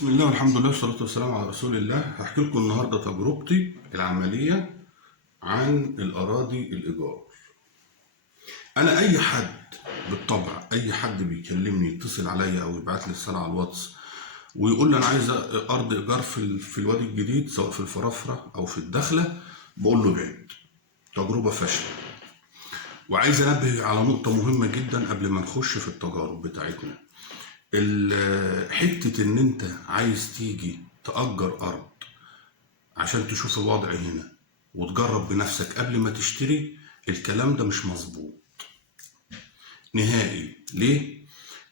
بسم الله والحمد لله والصلاة والسلام على رسول الله. هحكي لكم النهاردة تجربتي العملية عن الأراضي الإيجار. أنا أي حد بالطبع، أي حد بيكلمني يتصل عليا أو يبعت لي رسالة على الواتس ويقول لي أنا عايز أرض إيجار في الوادي الجديد، سواء في الفرافرة أو في الدخلة، بقول له بعد. تجربة فاشلة. وعايز أنبه على نقطة مهمة جدا قبل ما نخش في التجارب بتاعتنا. حتة ان انت عايز تيجي تأجر ارض عشان تشوف الوضع هنا وتجرب بنفسك قبل ما تشتري، الكلام ده مش مظبوط نهائي. ليه؟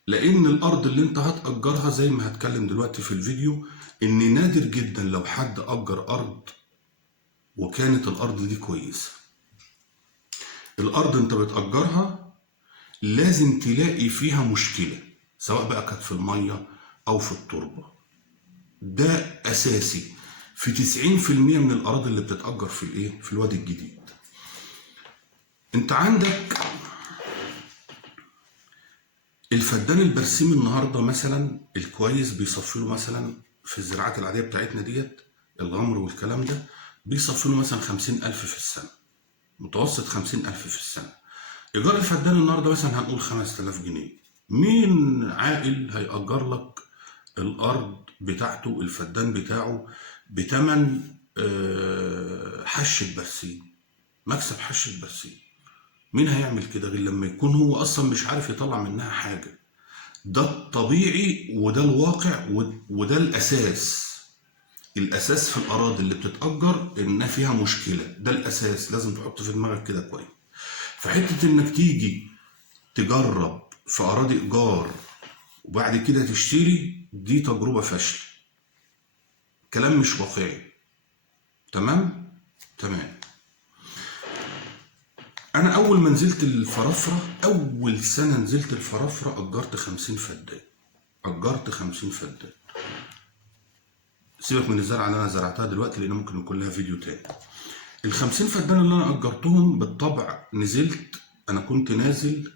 لان الارض اللي انت هتأجرها زي ما هتكلم دلوقتي في الفيديو، ان نادر جدا لو حد أجر ارض وكانت الارض دي كويسة. الارض انت بتأجرها لازم تلاقي فيها مشكلة، سواء بقى كانت في المية أو في التربة. ده أساسي في 90% من الأراضي اللي بتتأجر في الوادي الجديد. أنت عندك الفدان البرسيم النهاردة مثلا الكويس بيصفي له مثلا في الزراعات العادية بتاعتنا ديت، الغمر والكلام ده، بيصفي له مثلا 50,000 في السنة، متوسط 50,000 في السنة. إيجار الفدان النهاردة مثلا هنقول 5,000 جنيه. مين عاقل هيأجر لك الأرض بتاعته، الفدان بتاعه، بتمن حشة برسيم، مكسب حشة برسيم؟ مين هيعمل كده غير لما يكون هو أصلا مش عارف يطلع منها حاجة؟ ده الطبيعي وده الواقع وده الأساس. الأساس في الأراضي اللي بتتأجر إن فيها مشكلة، ده الأساس، لازم تحط في دماغك كده كويس. فحتة إنك تيجي تجرب في أراضي إيجار وبعد كده تشتري، دي تجربة فاشلة، كلام مش واقعي. تمام. أنا أول ما نزلت الفرافرة، أول سنة نزلت الفرافرة، أجرت 50 فدان. أجرت 50 فدان. سيبك من الزرعة اللي أنا زرعتها دلوقتي لأن ممكن يكون لها فيديو تاني. ال50 فدان اللي أنا أجرتهم بالطبع نزلت، أنا كنت نازل،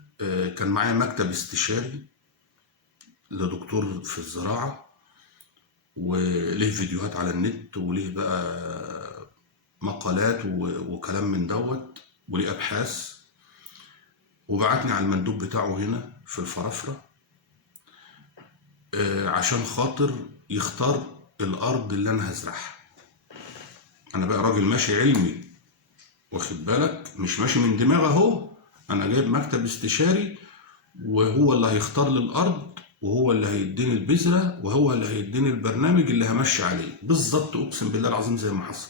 كان معايا مكتب استشاري لدكتور في الزراعة، وليه فيديوهات على النت، وليه بقى مقالات وكلام من دوت، وليه أبحاث، وبعتني على المندوب بتاعه هنا في الفرافرة عشان خاطر يختار الأرض اللي أنا هزرعها. أنا بقى راجل ماشي علمي، واخد بالك، مش ماشي من دماغي أهو. أنا جايب مكتب استشاري وهو اللي هيختار لي الأرض، وهو اللي هيديني البذرة، وهو اللي هيديني البرنامج اللي همشي عليه بالظبط. أقسم بالله العظيم زي ما حصل.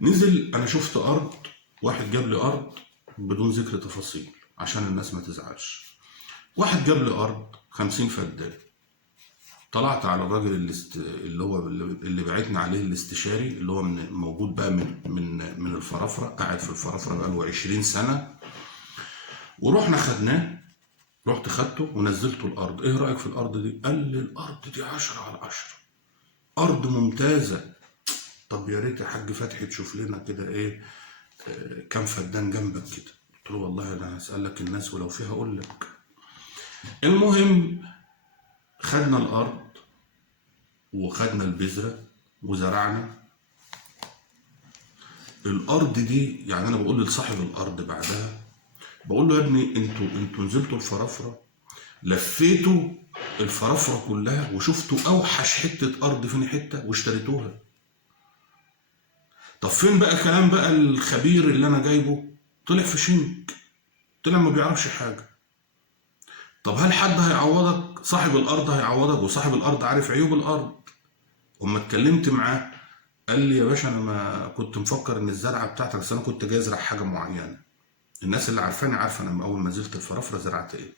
نزل، أنا شفت أرض، واحد جاب لي أرض بدون ذكر تفاصيل عشان الناس ما تزعلش. واحد جاب لي أرض 50 فدان. طلعت على الراجل اللي بعتني عليه الاستشاري، اللي هو موجود بقى من الفرافرة، قاعد في الفرافرة بقاله 20 سنة. ورحنا خدناه، رحت خدته ونزلته الأرض. إيه رأيك في الأرض دي؟ قال لي الأرض دي 10 على 10، أرض ممتازة. طب يا ريت يا حاج فتحي تشوف لنا كده إيه كام فدان جنبك كده. قلت له والله أنا هسألك الناس ولو فيها أقول لك. المهم خدنا الأرض وخدنا البذرة وزرعنا الأرض دي. يعني أنا بقول لصاحب الأرض بعدها، بقول له يا ابني انتوا نزلتوا الفرافرة، لفيتوا الفرافرة كلها وشفتوا أوحش حتة أرض فين حتة واشتريتوها. طب فين بقى كلام بقى الخبير اللي أنا جايبه؟ طلع في شنك، طلع ما بيعرفش حاجة. طب هل حد هيعوضك؟ صاحب الأرض هيعوضك، وصاحب الأرض عارف عيوب الأرض. وما اتكلمت معاه قال لي يا باشا أنا ما كنت مفكر إن الزرعة بتاعتك، بس أنا كنت جاي أزرع حاجة معينة. الناس اللي عارفاني عارفة أنا أول ما نزلت الفرافرة زرعت إيه.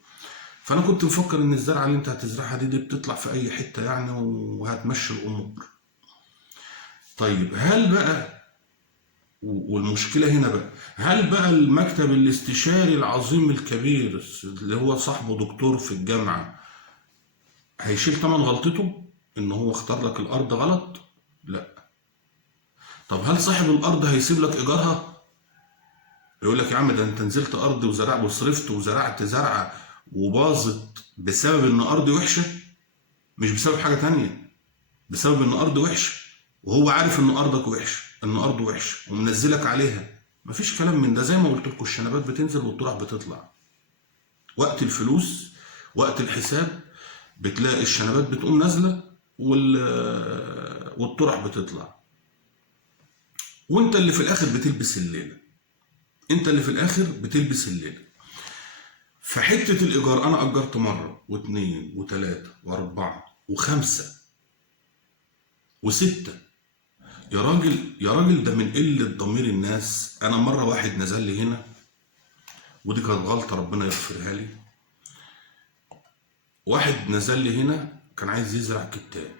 فأنا كنت مفكر إن الزرعة اللي أنت هتزرعها دي بتطلع في أي حتة يعني وهتمشي الأمور. طيب هل بقى، والمشكلة هنا بقى، هل بقى المكتب الاستشاري العظيم الكبير اللي هو صاحبه دكتور في الجامعة هيشيل ثمن غلطته إن هو اختار لك الأرض غلط؟ لا. طب هل صاحب الأرض هيسيب لك إيجارها؟ يقول لك يا عم ده أنت نزلت أرض وزرعت وصرفت وزرعت زرعة وباظت بسبب إن أرضي وحشة، مش بسبب حاجة تانية. بسبب ان ارض وحشه، وهو عارف ان ارضك وحشه، ان ارضه وحشه ومنزلك عليها. مفيش كلام من ده. زي ما قلت لكم الشنبات بتنزل والطرح بتطلع. وقت الفلوس، وقت الحساب، بتلاقي الشنبات بتقوم نازله والطرح بتطلع، وانت اللي في الاخر بتلبس الليله. انت اللي في الاخر بتلبس الليله. فحته الايجار، انا اجرت مره واثنين وثلاثه واربعه وخمسه وسته. يا راجل يا راجل، ده من قله ضمير الناس. انا مره واحد نزل لي هنا، ودي كانت غلطه ربنا يغفرها لي. واحد نزل لي هنا كان عايز يزرع كتان.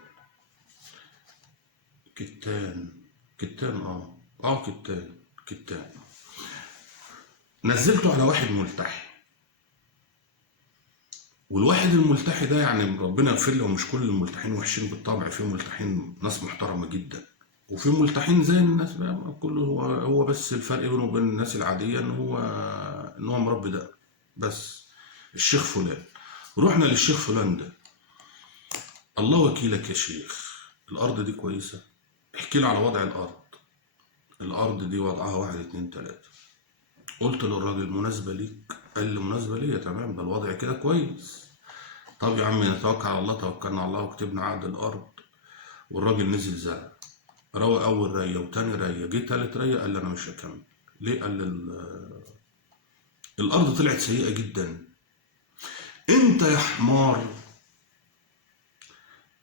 كتان كتان. نزلته على واحد ملتحي، والواحد الملتحي ده يعني ربنا يغفر له، مش كل الملتحين وحشين بالطبع، في ملتحين ناس محترمه جدا، وفي ملتحين زي الناس بقى كله. هو بس الفرق بينه وبين الناس العاديه ان هو مربي ده بس. الشيخ فلان، رحنا للشيخ فلان ده، الله وكيلك يا شيخ، الارض دي كويسه؟ احكي لي على وضع الارض. الارض دي وضعها واحد اتنين تلاته. قلت للراجل مناسبه ليك؟ قال لي مناسبه ليا تمام، ده الوضع كده كويس. طب يا عم نتوكل على الله. توكلنا على الله وكتبنا عقد الارض، والراجل نزل زرع. روى اول ريه وتاني ريه، جه تالت ريه قال لي انا مش هكمل. ليه؟ قال لي الارض طلعت سيئه جدا. انت يا حمار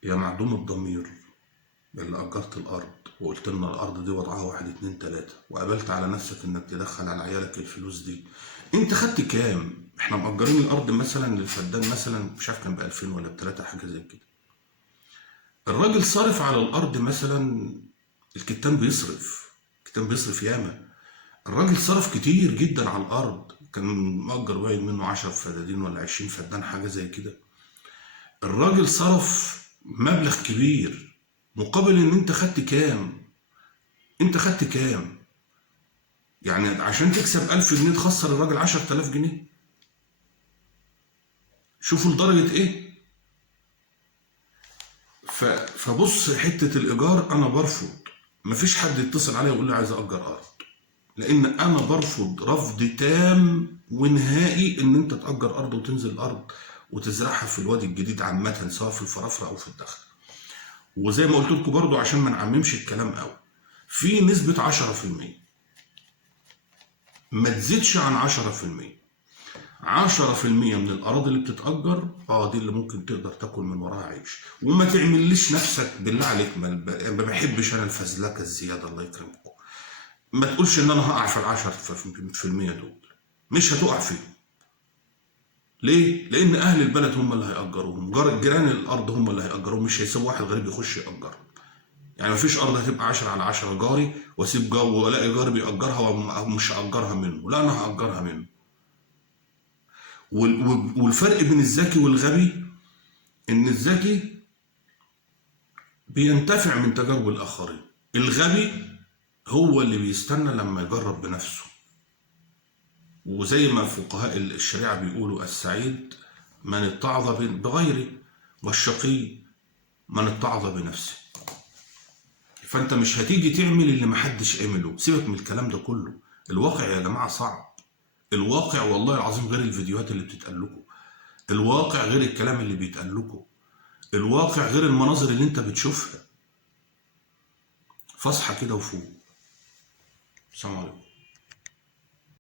يا معدوم الضمير اللي اجرت الارض وقلت لنا الارض دي وضعها واحد اتنين تلاته، وقبلت على نفسك انك تدخل على عيالك الفلوس دي، انت خدت كام؟ احنا مأجرين الارض مثلا للفدان مثلا مش عارف كان ب 2000 ولا ب3 حاجه زي كده. الراجل صارف على الارض مثلا، الكتان بيصرف ياما. الراجل صرف كتير جدا على الارض، كان مأجر واحد منه 10 فدادين ولا 20 فدان حاجه زي كده. الراجل صرف مبلغ كبير مقابل ان انت خدت كام؟ انت خدت كام؟ يعني عشان تكسب 1000 جنيه تخسر الراجل 10000 جنيه. شوفوا لدرجة ايه. فبص، حتة الإيجار أنا برفض. مفيش حد يتصل عليا ويقول لي عايز أجر أرض، لأن أنا برفض رفض تام ونهائي إن أنت تأجر أرض وتنزل الأرض وتزرعها في الوادي الجديد عامة، سواء في الفرافرة أو في الدخل. وزي ما قلت لكم برضو عشان ما نعممش الكلام قوي، في نسبة 10%، ما تزيدش عن 10%. 10% من الأراضي اللي بتتأجر دي اللي ممكن تقدر تاكل من وراها عيش. وما تعمليش نفسك بالله عليك، ما بحبش أنا الفزلكة الزيادة، الله يكرمكم. ما تقولش إن أنا هقع في 10% دول، مش هتقع فيهم. ليه؟ لأن أهل البلد هم اللي هيأجروهم، جيران الأرض هم اللي هيأجروهم، مش هيسيبوا واحد غريب يخش يأجرهم. يعني مفيش أرض هتبقى 10/10 جاري وأسيب وألاقي جاري بيأجرها ومش هأجرها منه، لا أنا هأجرها منه. والفرق بين الذكي والغبي ان الذكي بينتفع من تجارب الاخرين، الغبي هو اللي بيستنى لما يجرب بنفسه. وزي ما فقهاء الشريعه بيقولوا السعيد من اتعظ بغيره، والشقي من اتعظ بنفسه. فانت مش هتيجي تعمل اللي محدش عمله، سيبك من الكلام ده كله. الواقع يا جماعه صعب. الواقع والله العظيم غير الفيديوهات اللي بتتقال لكم، الواقع غير الكلام اللي بيتقال لكم، الواقع غير المناظر اللي انت بتشوفها. فاصحى كده وفوق. السلام عليكم.